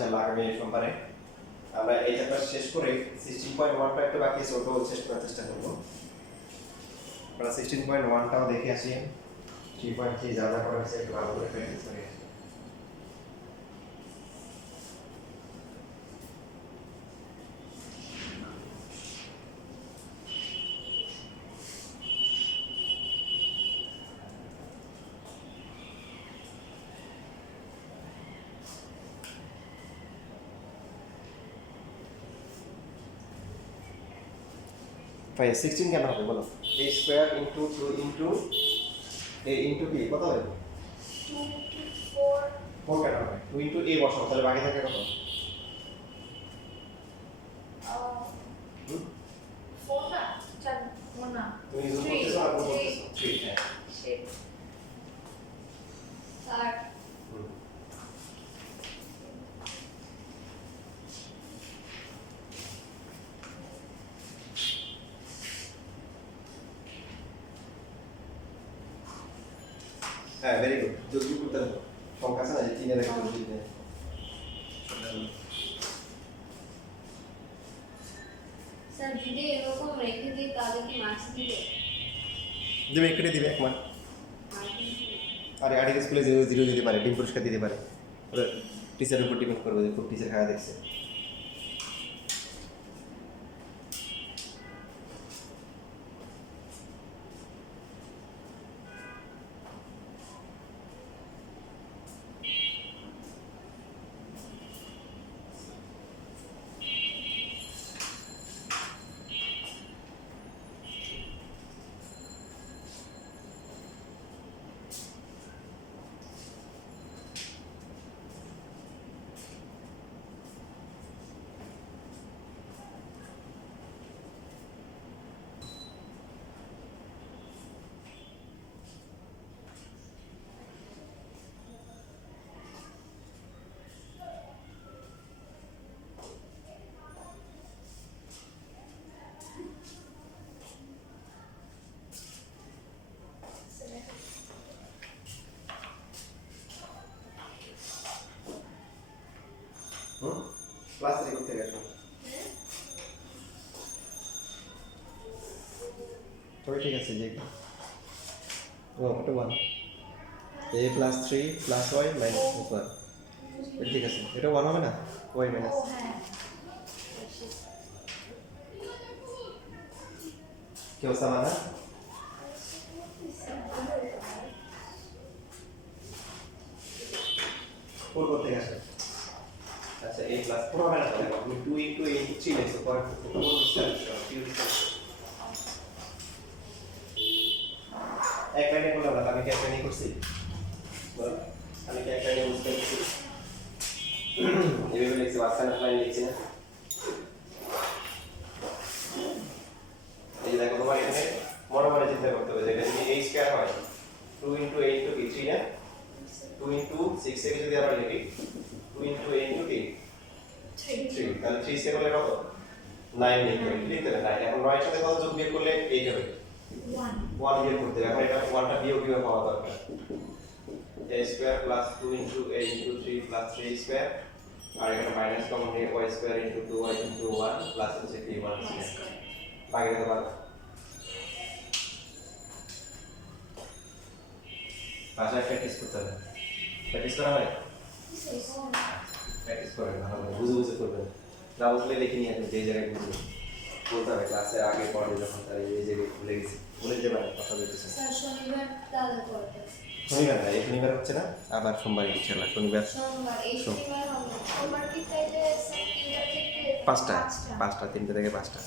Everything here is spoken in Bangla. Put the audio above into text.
ইনশাআল্লাহ আগামী সোমবারে আমরা এই চ্যাপ্টার শেষ করে 16.1 একটা বাকি আছে, ওটাও শেষ করার চেষ্টা করব। আমরা 16.1টাও দেখে আসি, 3.3 যা যা করা হয়েছে একটু ভালো করে প্র্যাকটিস করে আসি। ভাই 16 কেন হবে বলো? a square into 2 into a into b কত হবে? 2 4 4 কেন হবে? 2 ইনটু a বসাও, তাহলে বাকি থাকে কত? 4 না 4 না তুমি যোগ করতেছো আর গুণ করতেছো 3 হ্যাঁ। আর হ্যাঁ ভেরি গুড, যোগ যোগ করতে হবে। সংখ্যা আছে না যে 3 এর একটা যোগ দিতে। স্যার যদি এরকম রেখে দিই তাহলে কি মার্কস দিবে? দিবে, কেটে দিবে 1 মার্ক। আরে আর্টিকেল স্কুলে 0 0 দিতে পারে, ডিম পুরস্কার দিতে পারে। ওটা টিচারের উপর ডিপেন্ড করবে যে খুব টিচার খাওয়া দেখছে। ক্লাস 3 করতে গেছো তবে ঠিক আছে যে ও কত 1 a plus 3 plus y minus 1 এটা ঠিক আছে, এটা 1 হবে না y মাইনাস ও হ্যাঁ কি অবস্থা মানা 4 করতে গেছে। আচ্ছা a প্লাস 4 হবে না, আমি 2 ইনটু a ইনটু 3 লিখছি, পরে 4 এক লাইনে করলাম না, আমি কি এক লাইনে করছি বলো? আমি কি এক লাইনে বুঝতে পারছি? এইভাবে লিখছি, মাঝখানে লাইন লিখছি না। এই যে দেখো তোমার এখানে মনে মনে চিন্তা করতে হবে যে এটা যদি a স্কয়ার হয় 2 ইনটু a ইনটু b 3 না, 2 ইনটু 6 থেকে যদি আবার লিখি 2 ইনটু a ইনটু b 3, তাহলে 3 স্কয়ার করলে কত? 9 লিখতে হবে, লিখতে হবে 9। এখন 9 এর সাথে কত যোগ বিয়োগ করলে 8 হবে? 1 বিয়োগ করতে হবে। এখন এটা 1টা বিয়োগ বিয়োগ হওয়া দরকার। a square plus 2 into a into 3 plus 3 square, আর এখানে মাইনাস কমন নিয়ে y square into 2y into 1 plus হচ্ছে 3y স্কয়ার। বাকিটা তো বাসায় প্র্যাকটিস করতে হবে। প্র্যাকটিস করা হয়? প্র্যাকটিস করেন ভালো করে, বুঝে বুঝে করবেন। না বুঝলে লিখে নিয়ে আসবেন, যেই জায়গায় বুঝবেন বলতে হবে। ক্লাসে আগে পড়ে যখন তার এই জায়গায় ভুলে গেছি, ভুলে যেতে পারে কথা বলতেছে। স্যার শনিবার তাহলে পড়তে শনিবার না, এই শনিবার হচ্ছে না, আবার সোমবার ইনশাআল্লাহ। শনিবার সোমবার এই শনিবার হবে সোমবার কি তাইলে স্যার 3টা থেকে 5টা 3টে থেকে 5টা।